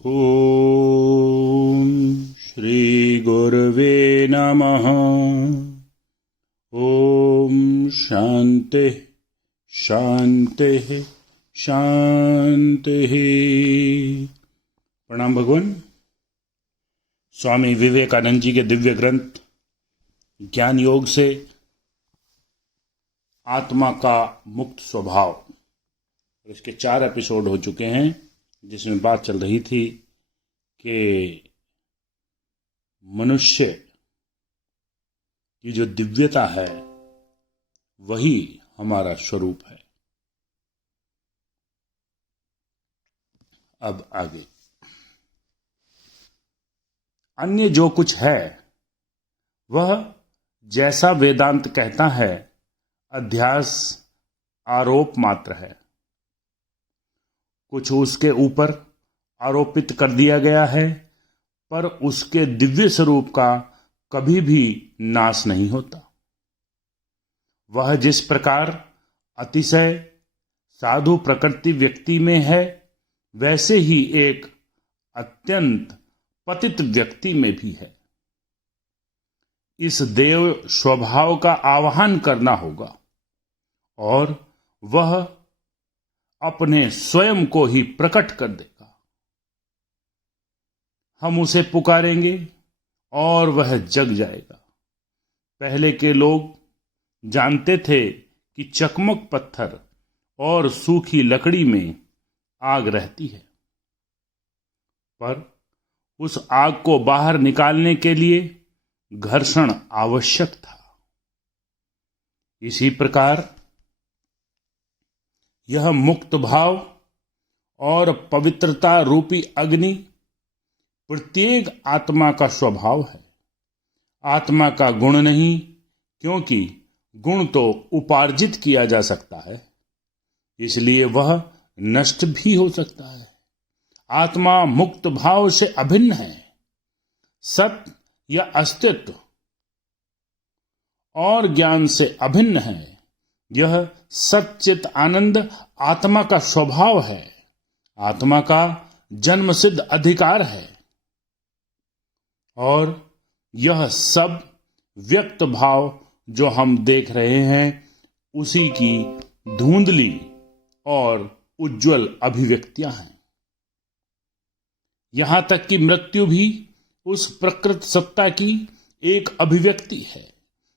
ॐ श्रीगुरवे नमः। ॐ शान्तिः शान्तिः शान्तिः। प्रणाम भगवान। स्वामी विवेकानंद जी के दिव्य ग्रंथ ज्ञान योग से आत्मा का मुक्त स्वभाव, इसके 4 एपिसोड हो चुके हैं, जिसमें बात चल रही थी कि मनुष्य की जो दिव्यता है वही हमारा स्वरूप है। अब आगे अन्य जो कुछ है वह, जैसा वेदांत कहता है, अध्यास आरोप मात्र है। कुछ उसके ऊपर आरोपित कर दिया गया है, पर उसके दिव्य स्वरूप का कभी भी नाश नहीं होता। वह जिस प्रकार अतिशय साधु प्रकृति व्यक्ति में है, वैसे ही एक अत्यंत पतित व्यक्ति में भी है। इस देव स्वभाव का आवाहन करना होगा और वह अपने स्वयं को ही प्रकट कर देगा। हम उसे पुकारेंगे और वह जग जाएगा। पहले के लोग जानते थे कि चकमक पत्थर और सूखी लकड़ी में आग रहती है, पर उस आग को बाहर निकालने के लिए घर्षण आवश्यक था। इसी प्रकार यह मुक्त भाव और पवित्रता रूपी अग्नि प्रत्येक आत्मा का स्वभाव है। आत्मा का गुण नहीं, क्योंकि गुण तो उपार्जित किया जा सकता है, इसलिए वह नष्ट भी हो सकता है। आत्मा मुक्त भाव से अभिन्न है। सत्य या अस्तित्व और ज्ञान से अभिन्न है। यह सच्चित आनंद आत्मा का स्वभाव है, आत्मा का जन्मसिद्ध अधिकार है। और यह सब व्यक्त भाव जो हम देख रहे हैं, उसी की धुंधली और उज्जवल अभिव्यक्तियां हैं। यहां तक कि मृत्यु भी उस प्रकृत सत्ता की एक अभिव्यक्ति है।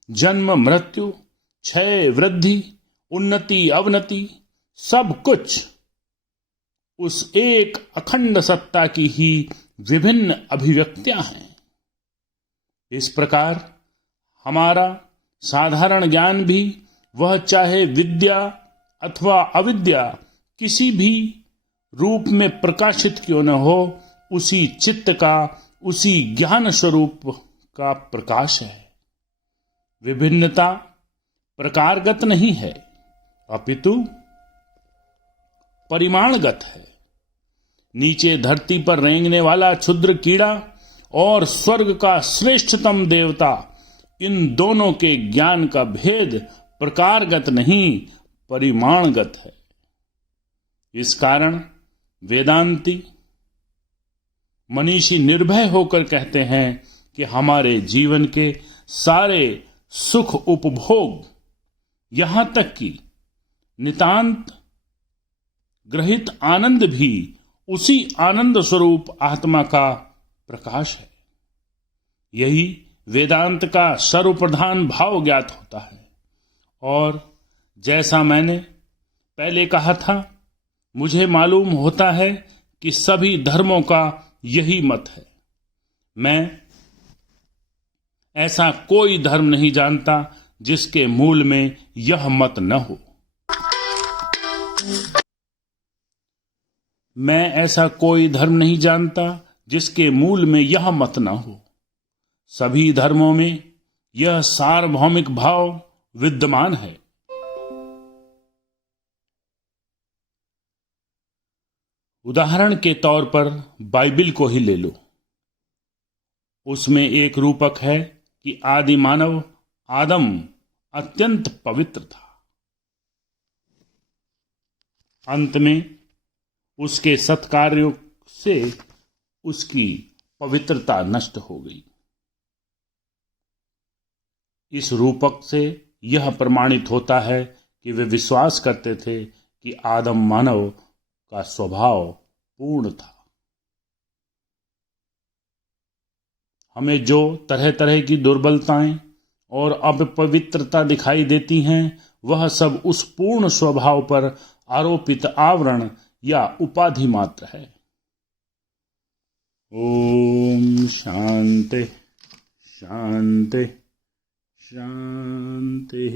जन्म मृत्यु, क्षय वृद्धि, उन्नति अवनति, सब कुछ उस एक अखंड सत्ता की ही विभिन्न अभिव्यक्तियां हैं। इस प्रकार हमारा साधारण ज्ञान भी, वह चाहे विद्या अथवा अविद्या किसी भी रूप में प्रकाशित क्यों न हो, उसी चित्त का, उसी ज्ञान स्वरूप का प्रकाश है। विभिन्नता प्रकारगत नहीं है, अपितु परिमाणगत है। नीचे धरती पर रेंगने वाला क्षुद्र कीड़ा और स्वर्ग का श्रेष्ठतम देवता, इन दोनों के ज्ञान का भेद प्रकारगत नहीं, परिमाणगत है। इस कारण वेदांती मनीषी निर्भय होकर कहते हैं कि हमारे जीवन के सारे सुख उपभोग, यहां तक कि नितांत ग्रहित आनंद भी उसी आनंद स्वरूप आत्मा का प्रकाश है। यही वेदांत का सर्वप्रधान भाव ज्ञात होता है। और जैसा मैंने पहले कहा था, मुझे मालूम होता है कि सभी धर्मों का यही मत है। मैं ऐसा कोई धर्म नहीं जानता जिसके मूल में यह मत न हो। मैं ऐसा कोई धर्म नहीं जानता जिसके मूल में यह मत न हो। सभी धर्मों में यह सार्वभौमिक भाव विद्यमान है। उदाहरण के तौर पर बाइबिल को ही ले लो। उसमें एक रूपक है कि आदि मानव आदम अत्यंत पवित्र था। अंत में उसके सत्कार्यों से उसकी पवित्रता नष्ट हो गई। इस रूपक से यह प्रमाणित होता है कि वे विश्वास करते थे कि आदम मानव का स्वभाव पूर्ण था। हमें जो तरह तरह की दुर्बलताएं और अपवित्रता दिखाई देती हैं, वह सब उस पूर्ण स्वभाव पर आरोपित आवरण या उपाधि मात्र है। ओम शांति शांति शांति।